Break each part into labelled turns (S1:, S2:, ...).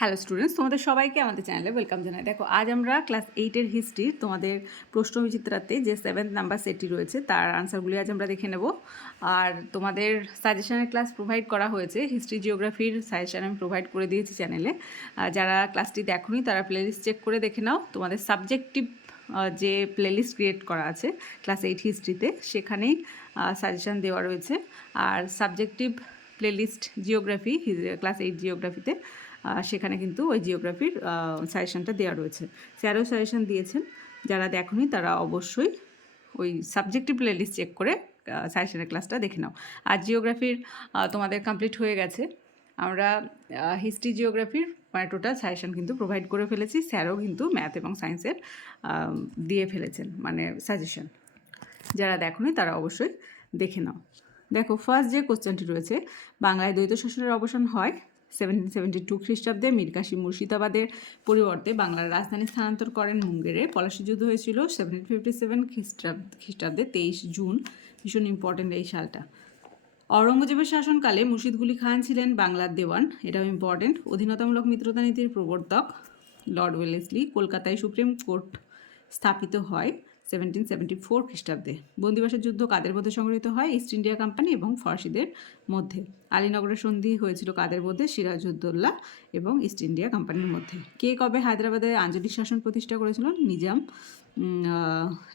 S1: Hello students তোমাদের সবাইকে আমাদের চ্যানেলে ওয়েলকাম জানাই। দেখো, আজ আমরা ক্লাস এইটের হিস্ট্রি তোমাদের প্রশ্ন বিচিত্রাতে যে সেভেন্থ নাম্বার সেটটি রয়েছে, তার আনসারগুলি আজ আমরা দেখে নেব। আর তোমাদের সাজেশনের ক্লাস প্রোভাইড করা হয়েছে হিস্ট্রি জিওগ্রাফির সাজেশন আমি প্রোভাইড করে দিয়েছি চ্যানেলে যারা ক্লাসটি দেখোনি, তারা প্লেলিস্ট চেক করে দেখে নাও। তোমাদের সাবজেক্টিভ যে প্লেলিস্ট ক্রিয়েট করা আছে ক্লাস এইট হিস্ট্রিতে সেখানেই সাজেশন দেওয়া রয়েছে। আর subjective playlist geography class eight জিওগ্রাফিতে সেখানে কিন্তু ওই জিওগ্রাফির সাজেশনটা দেওয়া রয়েছে। স্যারও সাজেশন দিয়েছেন। যারা দেখনি, তারা অবশ্যই ওই সাবজেক্টিভ প্লেলিস্ট চেক করে সাজেশনের ক্লাসটা দেখে নাও। আর জিওগ্রাফির তোমাদের কমপ্লিট হয়ে গেছে। আমরা হিস্ট্রি, জিওগ্রাফির মানে টোটাল সাজেশন কিন্তু প্রোভাইড করে ফেলেছি। স্যারও কিন্তু ম্যাথ এবং সায়েন্সের দিয়ে ফেলেছেন মানে সাজেশন। যারা দেখনি, তারা অবশ্যই দেখে নাও। দেখো ফার্স্ট যে কোশ্চেনটি রয়েছে, বাংলায় দ্বৈত শাসনের অবসান হয়। সেভেন্টিন সেভেন্টি টু খ্রিস্টাব্দে মীর মুর্শিদাবাদের পরিবর্তে বাংলার রাজধানী স্থানান্তর করেন মুঙ্গেরে। পলাশি যুদ্ধ হয়েছিল সেভেন্টিন ফিফটি সেভেন খ্রিস্টাব্দ খ্রিস্টাব্দে তেইশ জুন। ভীষণ ইম্পর্টেন্ট এই সালটা। অরঙ্গজেবের শাসনকালে মুর্শিদগুলি খান ছিলেন বাংলার দেওয়ান। এটাও ইম্পর্টেন্ট অধীনতামূলক মিত্রতা নীতির প্রবর্তক লর্ড ওয়েলেসলি কলকাতায় সুপ্রিম কোর্ট স্থাপিত হয়। সেভেন্টিন সেভেন্টি ফোর খ্রিস্টাব্দে বন্দিবাসের যুদ্ধ কাদের মধ্যে সংগঠিত হয়? ইস্ট ইন্ডিয়া কোম্পানি এবং ফরাসিদের মধ্যে। আলীনগরের সন্ধি হয়েছিল কাদের মধ্যে? সিরাজউদ্দৌল্লা এবং ইস্ট ইন্ডিয়া কোম্পানির মধ্যে। কে কবে হায়দ্রাবাদে আঞ্চলিক শাসন প্রতিষ্ঠা করেছিল? নিজাম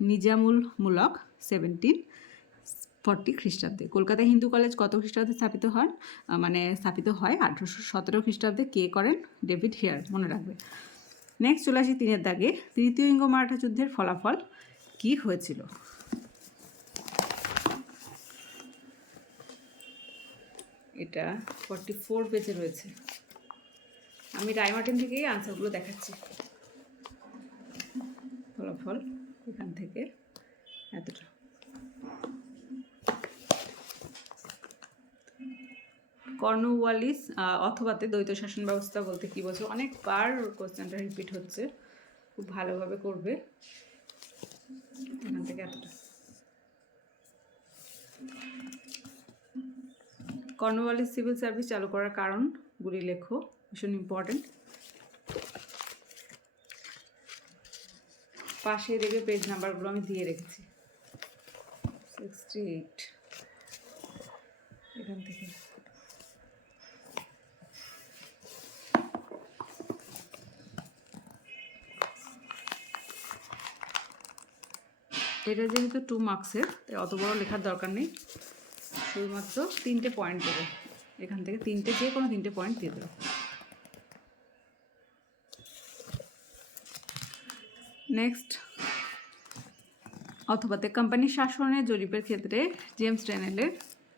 S1: নিজামুল মূলক সেভেন্টিন ফর্টি খ্রিস্টাব্দে। কলকাতা হিন্দু কলেজ কত খ্রিস্টাব্দে স্থাপিত হন মানে স্থাপিত হয় আঠারোশো সতেরো খ্রিস্টাব্দে। কে করেন? David Hare. মনে রাখবে। নেক্সট চলে আসি তিনের দাগে। তৃতীয় ইঙ্গ মারাঠা যুদ্ধের ফলাফল। কি হয়েছিল? এটা ফর্টি ফোর পেজে রয়েছে। আমি রায়মার্টিন থেকেই আনসারগুলো দেখাচ্ছি। ফলাফল এখান থেকে এতটা। কর্নওয়ালিস অথবাতে দ্বৈত শাসন ব্যবস্থা বলতে কী বোঝো? অনেকবার কোশ্চেনটা রিপিট হচ্ছে। খুব ভালোভাবে করবে। এখান থেকে এতটা। কর্নওয়ালিস সিভিল সার্ভিস চালু করার কারণগুলি লেখো, ভীষণ ইম্পর্টেন্ট পাশে দেখবে পেজ নাম্বারগুলো আমি দিয়ে রেখেছি। সিক্সটি এইট এখান থেকে। এটা যেহেতু টু মার্কসের তাই অত বড় লেখার দরকার নেই। শুধুমাত্র তিনটে পয়েন্ট দেবো। এখান থেকে তিনটে, যে কোনো তিনটে পয়েন্ট দিয়ে দেবো। নেক্সট অথবাতে কোম্পানির শাসনের জরিপের ক্ষেত্রে জেমস ট্রেনেলের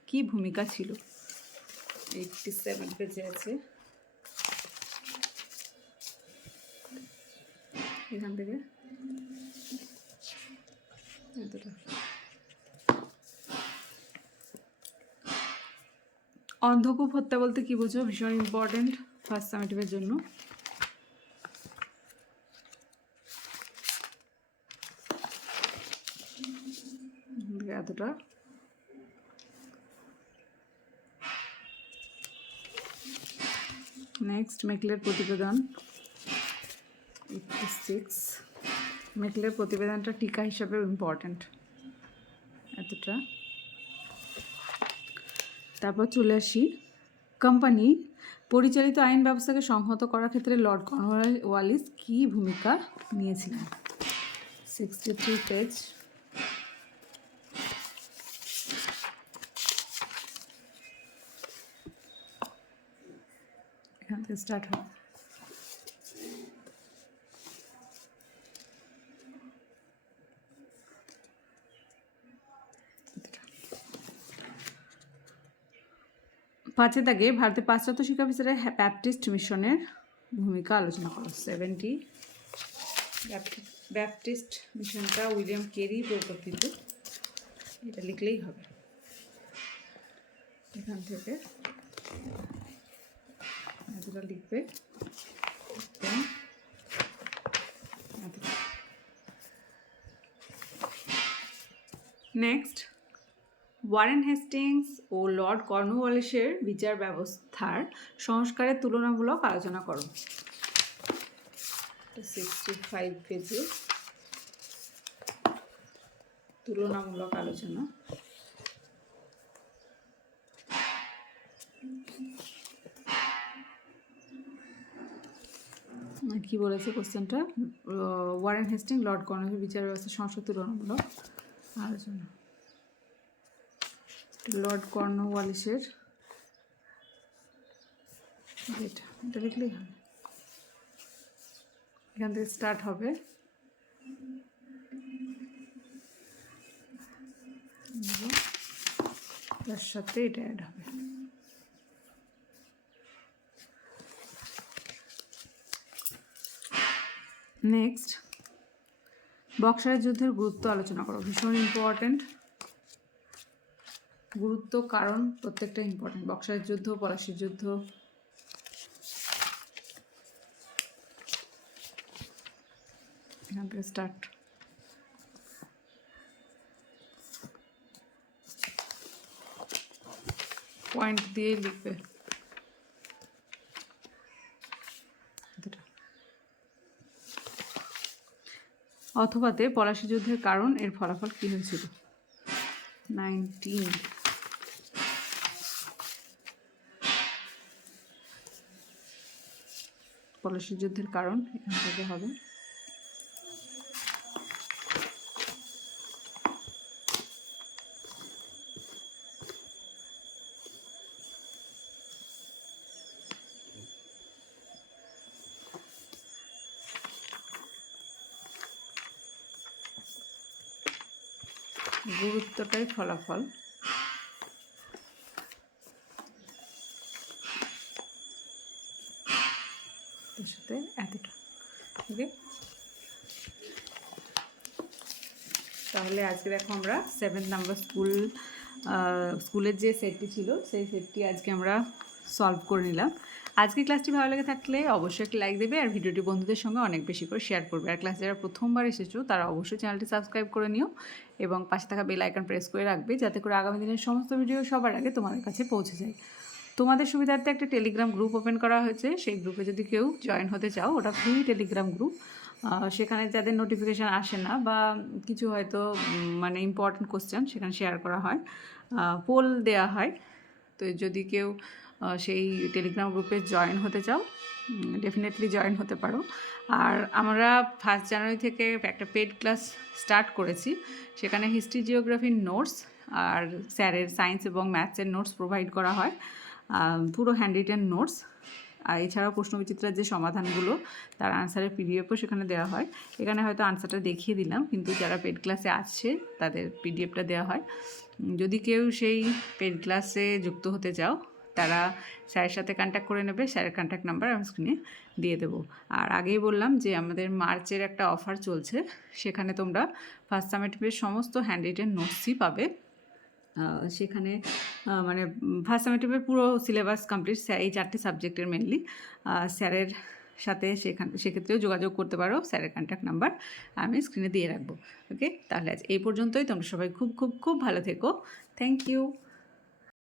S1: কি ভূমিকা ছিল? এইটটি সেভেন পেজে আছে। এখান থেকে অন্ধকূপ হত্যা বলতে কি বুঝো? ভীষণ ইম্পর্টেন্ট ফার্স্ট সামিটিভের জন্য। এতটা। নেক্সট মেকলের প্রতিবেদন। এইটটি সিক্স মেকলের প্রতিবেদনটা টিকা হিসাবে ইম্পর্ট্যান্ট এতটা। তারপর চলে আসি। কোম্পানি, পরিচালিত আইন ব্যবস্থাকে সংহত করার ক্ষেত্রে লর্ড কর্নওয়ালিস কী ভূমিকা নিয়েছিলেন? সিক্সটি থ্রি পেজ এখান থেকে স্টার্ট হয়। পাঁচে দাগে ভারতের পাশ্চাত্য শিক্ষা অফিসারের ব্যাপটিস্ট মিশনের ভূমিকা আলোচনা করো। সেভেন্টি ব্যাপটিস্ট মিশনটা উইলিয়াম কেরি প্রবর্তিত এটা লিখলেই হবে। এখান থেকে এতটা লিখবে। নেক্সট ওয়ারেন হেস্টিংস ও লর্ড কর্নওয়ালিসের বিচার ব্যবস্থার সংস্কারের তুলনামূলক আলোচনা করো। সিক্সটি ফাইভ পেজে তুলনামূলক আলোচনা। কি বলেছে কোশ্চেনটা? ওয়ারেন হেস্টিং, লর্ড কর্নওয়ালিসের বিচার ব্যবস্থা সংস্কার তুলনামূলক আলোচনা। লর্ড কর্নওয়ালিসের এটা এটা লিখলেই হবে। এখান থেকে স্টার্ট হবে। তার সাথে এটা অ্যাড হবে। নেক্সট বক্সারের যুদ্ধের গুরুত্ব আলোচনা করো। ভীষণ ইম্পর্ট্যান্ট গুরুত্ব, কারণ প্রত্যেকটা ইম্পর্টেন্ট বক্সারের যুদ্ধ, পলাশির যুদ্ধ। স্টার্ট পয়েন্ট দিয়ে লিখবে। অথবাতে পলাশি যুদ্ধের কারণ এর ফলাফল কী হয়েছিল? নাইনটিন পলাশি যুদ্ধের কারণ এখান থেকে হবে। গুরুত্বটাই ফলাফল তার সাথে এতটা ওকে তাহলে আজকে দেখো আমরা সেভেন্থ নাম্বার স্কুল স্কুলের যে সেটটি ছিল, সেই সেটটি আজকে আমরা সলভ করে নিলাম। আজকে ক্লাসটি ভালো লেগে থাকলে অবশ্যই একটা লাইক দেবে আর ভিডিওটি বন্ধুদের সঙ্গে অনেক বেশি করে শেয়ার করবে। আর ক্লাস যারা প্রথমবার এসেছ, তারা অবশ্যই চ্যানেলটি সাবস্ক্রাইব করে নিও এবং পাশে থাকা বেল আইকন প্রেস করে রাখবে, যাতে করে আগামী দিনের সমস্ত ভিডিও সবার আগে তোমাদের কাছে পৌঁছে যায়। তোমাদের সুবিধার্থে একটা টেলিগ্রাম গ্রুপ ওপেন করা হয়েছে। সেই গ্রুপে যদি কেউ জয়েন হতে চাও, ওটা ফ্রি টেলিগ্রাম গ্রুপ সেখানে যাদের নোটিফিকেশান আসে না বা কিছু হয়তো মানে ইম্পর্ট্যান্ট কোশ্চেন সেখানে শেয়ার করা হয় পোল দেয়া হয়। তো যদি কেউ সেই টেলিগ্রাম গ্রুপে জয়েন হতে চাও ডেফিনেটলি জয়েন হতে পারো। আর আমরা ফার্স্ট জানুয়ারি থেকে একটা পেড ক্লাস স্টার্ট করেছি। সেখানে হিস্ট্রি জিওগ্রাফির নোটস আর স্যারের সায়েন্স এবং ম্যাথসের নোটস প্রোভাইড করা হয়। পুরো হ্যান্ড রিটেন নোটস আর এছাড়াও প্রশ্নবিচিত্রার যে সমাধানগুলো, তার আনসারের পিডিএফও সেখানে দেওয়া হয়। এখানে হয়তো আনসারটা দেখিয়ে দিলাম, কিন্তু যারা পেড ক্লাসে আসছে তাদের পিডিএফটা দেওয়া হয়। যদি কেউ সেই পেড ক্লাসে যুক্ত হতে চাও, তারা স্যারের সাথে কন্ট্যাক্ট করে নেবে, স্যারের কন্ট্যাক্ট নাম্বার আমি স্ক্রিনে দিয়ে দেবো। আর আগেই বললাম যে আমাদের মার্চের একটা অফার চলছে, সেখানে তোমরা ফার্স্ট সামেটিভের সমস্ত হ্যান্ড রিটেন নোটসই পাবে সেখানে মানে ফার্স্ট সামেটিভের পুরো সিলেবাস কমপ্লিট এই চারটে সাবজেক্টের মেনলি স্যারের সাথে সেখান, সেক্ষেত্রেও যোগাযোগ করতে পারো স্যারের কন্ট্যাক্ট নাম্বার আমি স্ক্রিনে দিয়ে রাখব। ওকে তাহলে আজ এই পর্যন্তই। তোমরা সবাই খুব খুব খুব ভালো থেকো। Thank you